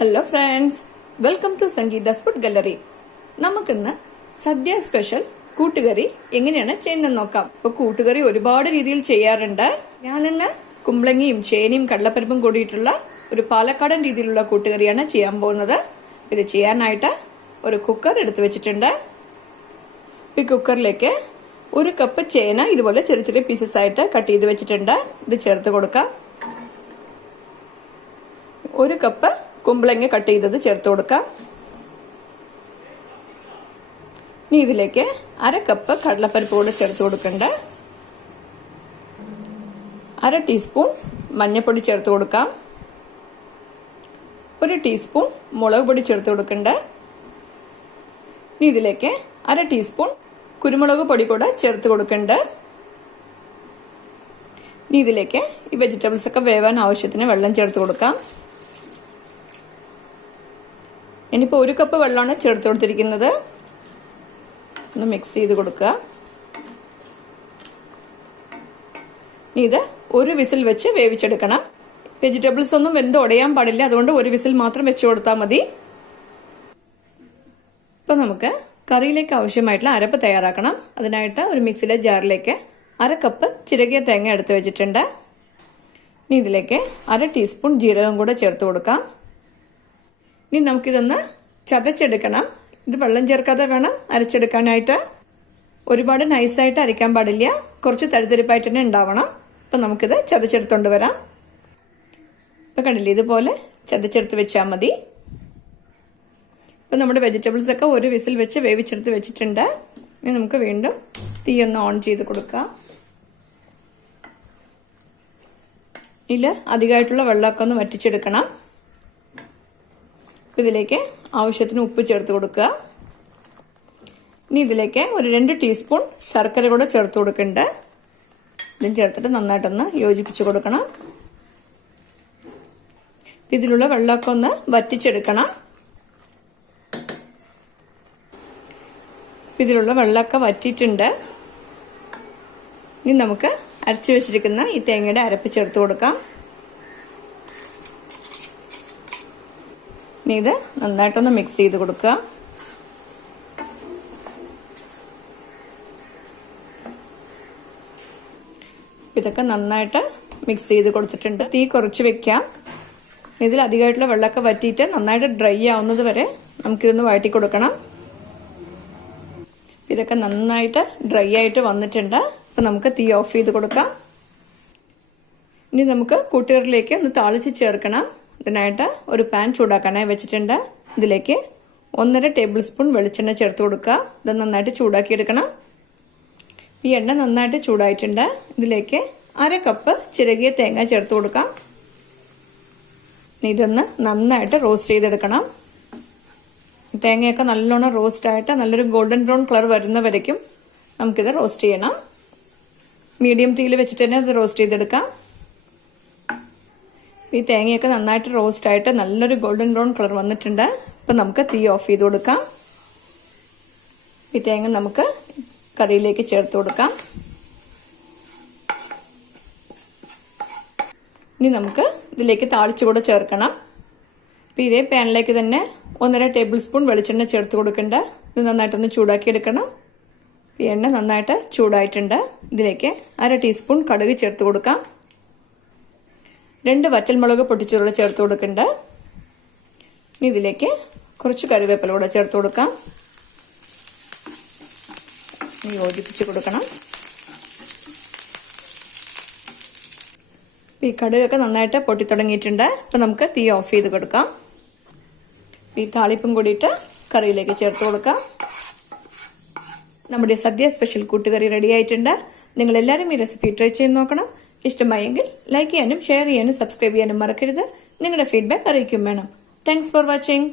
Hello friends, welcome to Sangeetha food gallery. നമുക്കിന്ന് sadya special കൂട്ടുകറി എങ്ങനെയാണ് ചെയ്യുന്നത് നോക്കാം. ഇപ്പൊ കൂട്ടുകറി ഒരുപാട് രീതിയിൽ ചെയ്യാറുണ്ട്. ഞാനിന്ന് കുമ്പളങ്ങിയും ചേനയും കടലപ്പരിപ്പും കൂടിയിട്ടുള്ള ഒരു പാലക്കാടൻ രീതിയിലുള്ള കൂട്ടുകറിയാണ് ചെയ്യാൻ പോകുന്നത്. ഇത് ചെയ്യാനായിട്ട് ഒരു കുക്കർ എടുത്തു വെച്ചിട്ടുണ്ട്. ഈ കുക്കറിലേക്ക് ഒരു കപ്പ് ചേന ഇതുപോലെ ചെറിയ ചെറിയ പീസസ് ആയിട്ട് കട്ട് ചെയ്ത് വെച്ചിട്ടുണ്ട്. ഇത് ചേർത്ത് കൊടുക്കാം. ഒരു കപ്പ് കുമ്പളങ്ങ കട്ട് ചെയ്തത് ചേർത്ത് കൊടുക്കാം. ഇനി ഇതിലേക്ക് അര കപ്പ് കടലപ്പരിപ്പ് കൂടെ ചേർത്ത് കൊടുക്കണ്ട. അര ടീസ്പൂൺ മഞ്ഞൾപ്പൊടി ചേർത്ത് കൊടുക്കാം. ഒരു ടീസ്പൂൺ മുളക് പൊടി ചേർത്ത് കൊടുക്കണ്ട. ഇനി ഇതിലേക്ക് അര ടീസ്പൂൺ കുരുമുളക് പൊടി കൂടെ ചേർത്ത് കൊടുക്കണ്ട. ഇനി ഇതിലേക്ക് ഈ വെജിറ്റബിൾസ് ഒക്കെ വേവാൻ ആവശ്യത്തിന് വെള്ളം ചേർത്ത് കൊടുക്കാം. ഇനിയിപ്പോൾ ഒരു കപ്പ് വെള്ളമാണ് ചേർത്ത് കൊടുത്തിരിക്കുന്നത്. ഒന്ന് മിക്സ് ചെയ്ത് കൊടുക്കുക. ഇത് ഒരു വിസിൽ വെച്ച് വേവിച്ചെടുക്കണം. വെജിറ്റബിൾസ് ഒന്നും വെന്ത് ഉടയാൻ പാടില്ല, അതുകൊണ്ട് ഒരു വിസിൽ മാത്രം വെച്ച് കൊടുത്താൽ മതി. ഇപ്പൊ നമുക്ക് കറിയിലേക്ക് ആവശ്യമായിട്ടുള്ള അരപ്പ് തയ്യാറാക്കണം. അതിനായിട്ട് ഒരു മിക്സിയുടെ ജാറിലേക്ക് അര കപ്പ് ചിരകിയ തേങ്ങ എടുത്ത് വെച്ചിട്ടുണ്ട്. ഇനി ഇതിലേക്ക് അര ടീസ്പൂൺ ജീരകം കൂടെ ചേർത്ത് കൊടുക്കാം. ഇനി നമുക്കിതൊന്ന് ചതച്ചെടുക്കണം. ഇത് വെള്ളം ചേർക്കാതെ വേണം അരച്ചെടുക്കാനായിട്ട്. ഒരുപാട് നൈസായിട്ട് അരയ്ക്കാൻ പാടില്ല, കുറച്ച് തരിതരിപ്പായിട്ട് തന്നെ ഉണ്ടാവണം. അപ്പം നമുക്കിത് ചതച്ചെടുത്തോണ്ട് വരാം. ഇപ്പം കണ്ടില്ലേ, ഇതുപോലെ ചതച്ചെടുത്ത് വെച്ചാൽ മതി. ഇപ്പം നമ്മുടെ വെജിറ്റബിൾസ് ഒക്കെ ഒരു വിസിൽ വെച്ച് വേവിച്ചെടുത്ത് വെച്ചിട്ടുണ്ട്. ഇനി നമുക്ക് വീണ്ടും തീ ഒന്ന് ഓൺ ചെയ്ത് കൊടുക്കാം. ഇതിൽ അധികമായിട്ടുള്ള വെള്ളമൊക്കെ ഒന്ന് വറ്റിച്ചെടുക്കണം. ഇതിലേക്ക് ആവശ്യത്തിന് ഉപ്പ് ചേർത്ത് കൊടുക്കുക. ഇനി ഇതിലേക്ക് ഒരു 2 ടീസ്പൂൺ ശർക്കര കൂടെ ചേർത്ത് കൊടുക്കുന്നുണ്ട്. ഇതും ചേർത്തിട്ട് നന്നായിട്ടൊന്ന് യോജിപ്പിച്ച് കൊടുക്കണം. ഇതിലുള്ള വെള്ളമൊക്കെ ഒന്ന് വറ്റിച്ചെടുക്കണം. ഇതിലുള്ള വെള്ളമൊക്കെ വറ്റിയിട്ടുണ്ട്. ഇനി നമുക്ക് അരച്ചു വെച്ചിരിക്കുന്ന ഈ തേങ്ങയുടെ അരപ്പ് ചേർത്ത് കൊടുക്കാം. ഇനി ഇത് നന്നായിട്ടൊന്ന് മിക്സ് ചെയ്ത് കൊടുക്കുക. ഇതൊക്കെ നന്നായിട്ട് മിക്സ് ചെയ്ത് കൊടുത്തിട്ടുണ്ട്. തീ കുറച്ച് വെക്കാം. ഇതിൽ അധികമായിട്ടുള്ള വെള്ളമൊക്കെ വറ്റിയിട്ട് നന്നായിട്ട് ഡ്രൈ ആവുന്നത് വരെ നമുക്കിതൊന്ന് വഴറ്റി കൊടുക്കണം. ഇതൊക്കെ നന്നായിട്ട് ഡ്രൈ ആയിട്ട് വന്നിട്ടുണ്ട്. അപ്പം നമുക്ക് തീ ഓഫ് ചെയ്ത് കൊടുക്കാം. ഇനി നമുക്ക് കൂട്ടുകറിയിലേക്ക് ഒന്ന് താളിച്ച് ചേർക്കണം. ഇതിനായിട്ട് ഒരു പാൻ ചൂടാക്കാനായി വെച്ചിട്ടുണ്ട്. ഇതിലേക്ക് 1.5 ടേബിൾ സ്പൂൺ വെളിച്ചെണ്ണ ചേർത്ത് കൊടുക്കുക. ഇത് നന്നായിട്ട് ചൂടാക്കിയെടുക്കണം. ഈ എണ്ണ നന്നായിട്ട് ചൂടായിട്ടുണ്ട്. ഇതിലേക്ക് അര കപ്പ് ചിരകിയ തേങ്ങ ചേർത്ത് കൊടുക്കാം. ഇതൊന്ന് നന്നായിട്ട് റോസ്റ്റ് ചെയ്തെടുക്കണം. തേങ്ങയൊക്കെ നല്ലോണം റോസ്റ്റ് ആയിട്ട് നല്ലൊരു ഗോൾഡൻ ബ്രൗൺ കളർ വരുന്നവരേക്കും നമുക്കിത് റോസ്റ്റ് ചെയ്യണം. മീഡിയം തീയിൽ വെച്ചിട്ട് തന്നെ ഇത് റോസ്റ്റ് ചെയ്തെടുക്കാം. ഈ തേങ്ങയൊക്കെ നന്നായിട്ട് റോസ്റ്റ് ആയിട്ട് നല്ലൊരു ഗോൾഡൻ ബ്രൗൺ കളർ വന്നിട്ടുണ്ട്. ഇപ്പം നമുക്ക് തീ ഓഫ് ചെയ്ത് കൊടുക്കാം. ഈ തേങ്ങ നമുക്ക് കറിയിലേക്ക് ചേർത്ത് കൊടുക്കാം. ഇനി നമുക്ക് ഇതിലേക്ക് താളിച്ചു കൂടെ ചേർക്കണം. ഇപ്പം ഇതേ പാനിലേക്ക് തന്നെ 1.5 ടേബിൾ സ്പൂൺ വെളിച്ചെണ്ണ ചേർത്ത് കൊടുക്കണ്ട. ഇത് നന്നായിട്ടൊന്ന് ചൂടാക്കി എടുക്കണം. ഈ എണ്ണ നന്നായിട്ട് ചൂടായിട്ടുണ്ട്. ഇതിലേക്ക് അര ടീസ്പൂൺ കടുക് ചേർത്ത് കൊടുക്കാം. 2 വറ്റൽമുളക് പൊട്ടിച്ചുള്ള ചേർത്ത് കൊടുക്കണ്ട. ഇനി ഇതിലേക്ക് കുറച്ച് കറിവേപ്പില കൂടെ ചേർത്ത് കൊടുക്കാം. യോജിപ്പിച്ച് കൊടുക്കണം. ഈ കടുകൊക്കെ നന്നായിട്ട് പൊട്ടിത്തുടങ്ങിയിട്ടുണ്ട്. അപ്പം നമുക്ക് തീ ഓഫ് ചെയ്ത് കൊടുക്കാം. ഈ താളിപ്പും കൂടിയിട്ട് കറിയിലേക്ക് ചേർത്ത് കൊടുക്കാം. നമ്മുടെ സദ്യ സ്പെഷ്യൽ കൂട്ടുകറി റെഡി ആയിട്ടുണ്ട്. നിങ്ങൾ എല്ലാവരും ഈ റെസിപ്പി ട്രൈ ചെയ്ത് നോക്കണം. ഇഷ്ടമായെങ്കിൽ ലൈക്ക് ചെയ്യാനും ഷെയർ ചെയ്യാനും സബ്സ്ക്രൈബ് ചെയ്യാനും മറക്കരുത്. നിങ്ങളുടെ ഫീഡ്ബാക്ക് അറിയിക്കും വേണം. Thanks for watching.